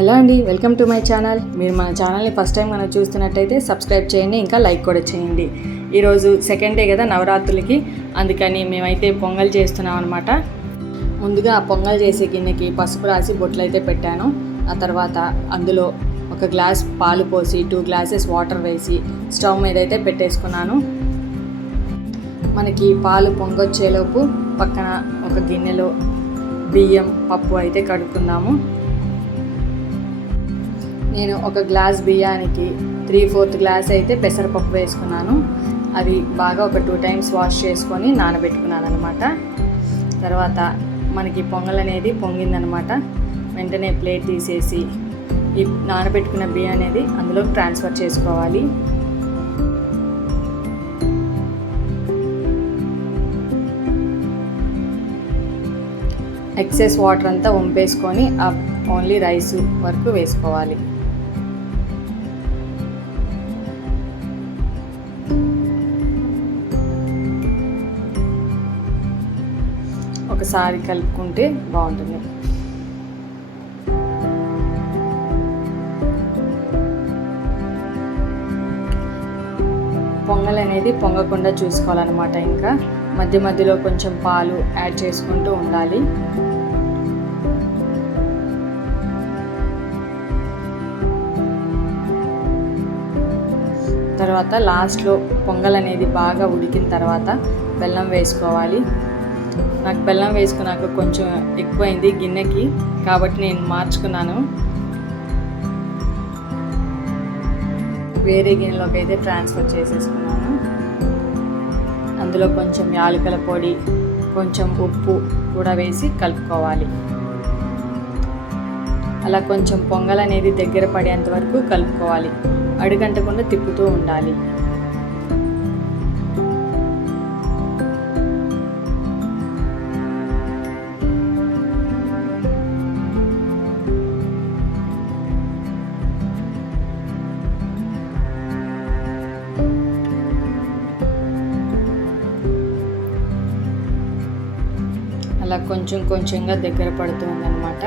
Hello అండి, welcome to my channel. మీరు మన ఛానల్ని ఫస్ట్ టైం మనం చూస్తున్నట్టయితే సబ్స్క్రైబ్ చేయండి, ఇంకా లైక్ కూడా చేయండి. ఈరోజు సెకండ్ డే కదా నవరాత్రులకి, అందుకని మేమైతే పొంగల్ చేస్తున్నాం అనమాట. ముందుగా ఆ పొంగల్ చేసే గిన్నెకి పసుపు రాసి బొట్లు అయితే పెట్టాను. ఆ తర్వాత అందులో ఒక గ్లాస్ పాలు పోసి 2 గ్లాసెస్ వాటర్ వేసి స్టవ్ మీద అయితే పెట్టేసుకున్నాను. మనకి పాలు పొంగొచ్చేలోపు పక్కన ఒక గిన్నెలో బియ్యం పప్పు అయితే కడుక్కుందాము. నేను ఒక గ్లాస్ బియ్యానికి 3/4 గ్లాస్ అయితే పెసరపప్పు వేసుకున్నాను. అవి బాగా ఒక 2 టైమ్స్ వాష్ చేసుకొని నానబెట్టుకున్నాను అనమాట. తర్వాత మనకి పొంగల్ అనేది పొంగిందనమాట. వెంటనే ప్లేట్ తీసేసి ఈ నానబెట్టుకున్న బియ్యం అనేది అందులో ట్రాన్స్ఫర్ చేసుకోవాలి. ఎక్సెస్ వాటర్ అంతా వంపేసుకొని ఓన్లీ రైస్ వరకు వేసుకోవాలి. ఒకసారి కలుపుకుంటే బాగుంటుంది. పొంగల్ అనేది పొంగకుండా చూసుకోవాలన్నమాట. ఇంకా మధ్య మధ్యలో కొంచెం పాలు యాడ్ చేసుకుంటూ ఉండాలి. తర్వాత లాస్ట్లో పొంగల్ అనేది బాగా ఉడికిన తర్వాత బెల్లం వేసుకోవాలి. నాకు బెల్లం వేసుకున్నాక కొంచెం ఎక్కువైంది గిన్నెకి, కాబట్టి నేను మార్చుకున్నాను. వేరే గిన్నెలోకి అయితే ట్రాన్స్ఫర్ చేసేసుకున్నాను. అందులో కొంచెం యాలకుల పొడి, కొంచెం ఉప్పు కూడా వేసి కలుపుకోవాలి. అలా కొంచెం పొంగల్ అనేది దగ్గర పడేంత వరకు కలుపుకోవాలి. అడుగంటకుండా తిప్పుతూ ఉండాలి. అలా కొంచెం కొంచెంగా దగ్గర పడుతుందన్నమాట.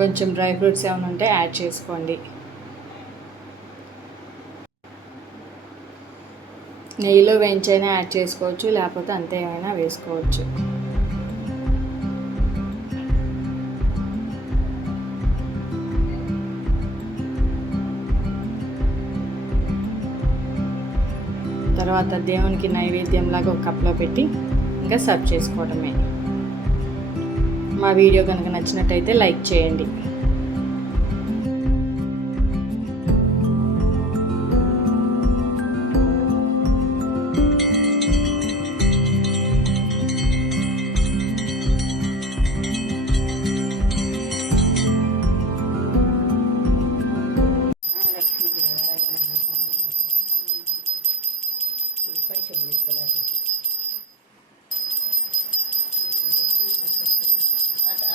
కొంచెం డ్రై ఫ్రూట్స్ ఏమైనా ఉంటే యాడ్ చేసుకోండి. నెయ్యిలో వేయించైనా యాడ్ చేసుకోవచ్చు, లేకపోతే అంతే ఏమైనా వేసుకోవచ్చు. తర్వాత దేవునికి నైవేద్యంలాగా ఒక కప్లో పెట్టి ఇంకా సర్వ్ చేసుకోవడమే. మా వీడియో కనుక నచ్చినట్టయితే లైక్ చేయండి.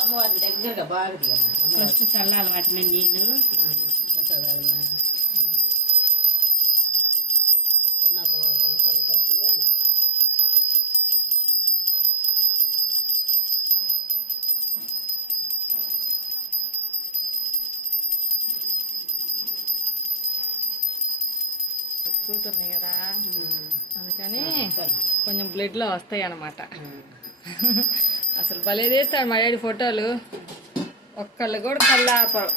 అమ్మవారి దగ్గరగా బాగా ఫస్ట్ చల్లాలి వాటిని నీళ్ళు. చిన్న అమ్మవారి కనపడేటట్టుగా కూతుర్ని కదా, అందుకని కొంచెం బ్లడ్లో వస్తాయి అన్నమాట. అసలు భలే తీస్తాడు మా డాడీ ఫోటోలు, ఒక్కళ్ళు కూడా కళ్ళాపరు.